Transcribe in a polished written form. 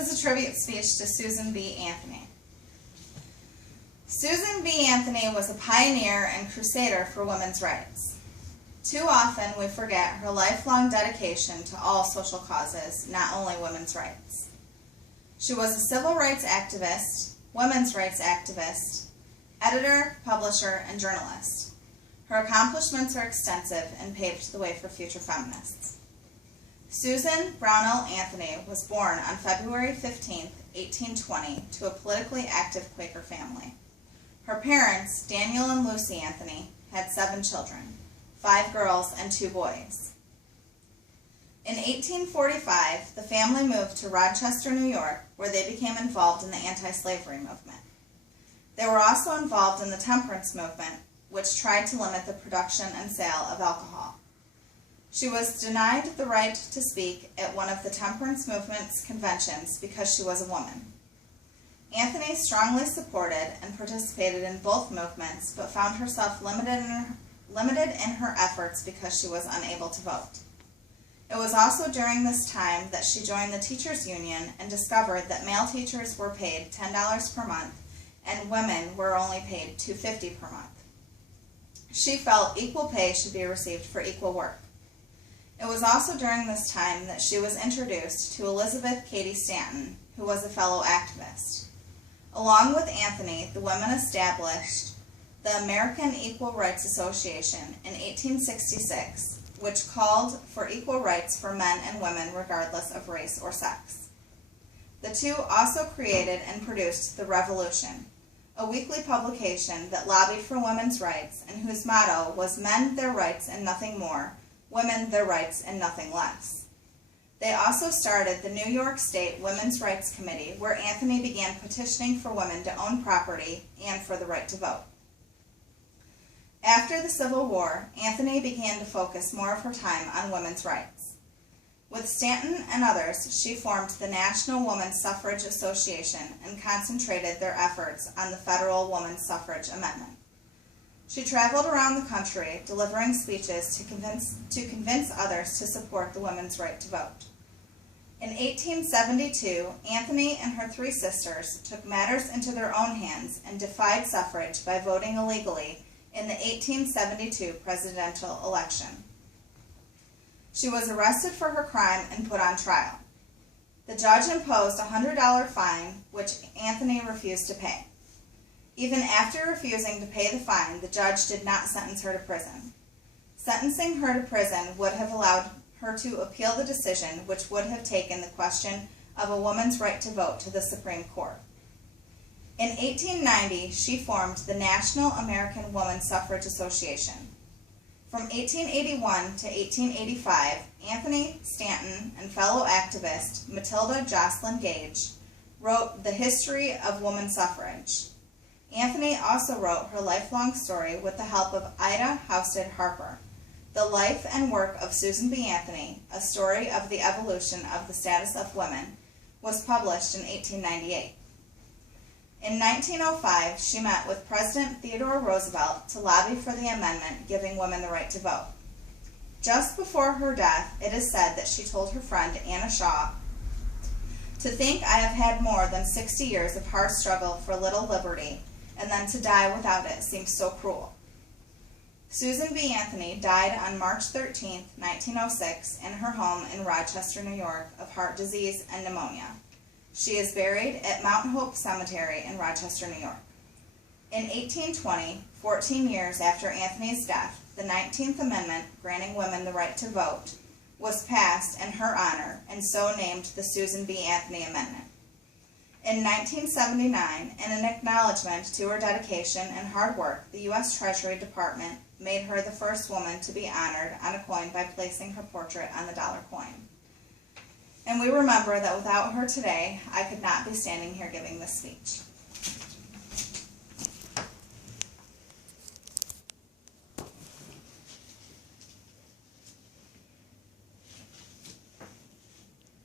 is a tribute speech to Susan B. Anthony. Susan B. Anthony was a pioneer and crusader for women's rights. Too often we forget her lifelong dedication to all social causes, not only women's rights. She was a civil rights activist, women's rights activist, editor, publisher, and journalist. Her accomplishments are extensive and paved the way for future feminists. Susan Brownell Anthony was born on February 15, 1820, to a politically active Quaker family. Her parents, Daniel and Lucy Anthony, had 7 children, 5 girls and 2 boys. In 1845, the family moved to Rochester, New York, where they became involved in the anti-slavery movement. They were also involved in the temperance movement, which tried to limit the production and sale of alcohol. She was denied the right to speak at one of the temperance movement's conventions because she was a woman. Anthony strongly supported and participated in both movements, but found herself limited in her efforts because she was unable to vote. It was also during this time that she joined the teachers' union and discovered that male teachers were paid $10 per month and women were only paid $2.50 per month. She felt equal pay should be received for equal work. It was also during this time that she was introduced to Elizabeth Cady Stanton, who was a fellow activist. Along with Anthony, the women established the American Equal Rights Association in 1866, which called for equal rights for men and women regardless of race or sex. The two also created and produced The Revolution, a weekly publication that lobbied for women's rights and whose motto was "Men their rights and nothing more, women their rights and nothing less." They also started the New York State Women's Rights Committee, where Anthony began petitioning for women to own property and for the right to vote. After the Civil War, Anthony began to focus more of her time on women's rights. With Stanton and others, she formed the National Woman's Suffrage Association and concentrated their efforts on the federal woman's suffrage amendment. She traveled around the country delivering speeches to convince others to support the women's right to vote. In 1872, Anthony and her 3 sisters took matters into their own hands and defied suffrage by voting illegally in the 1872 presidential election. She was arrested for her crime and put on trial. The judge imposed a $100 fine, which Anthony refused to pay. Even after refusing to pay the fine, the judge did not sentence her to prison. Sentencing her to prison would have allowed her to appeal the decision, which would have taken the question of a woman's right to vote to the Supreme Court. In 1890, she formed the National American Woman Suffrage Association. From 1881 to 1885, Anthony Stanton and fellow activist Matilda Joslyn Gage wrote The History of Woman Suffrage. Anthony also wrote her lifelong story with the help of Ida Houston Harper. The Life and Work of Susan B. Anthony, a story of the evolution of the status of women, was published in 1898. In 1905, she met with President Theodore Roosevelt to lobby for the amendment giving women the right to vote. Just before her death, it is said that she told her friend Anna Shaw, "To think I have had more than 60 years of hard struggle for a little liberty, and then to die without it seems so cruel." Susan B. Anthony died on March 13, 1906, in her home in Rochester, New York, of heart disease and pneumonia. She is buried at Mount Hope Cemetery in Rochester, New York. In 1820, 14 years after Anthony's death, the 19th Amendment, granting women the right to vote, was passed in her honor and so named the Susan B. Anthony Amendment. In 1979, in an acknowledgement to her dedication and hard work, the U.S. Treasury Department made her the first woman to be honored on a coin by placing her portrait on the dollar coin. And we remember that without her today, I could not be standing here giving this speech.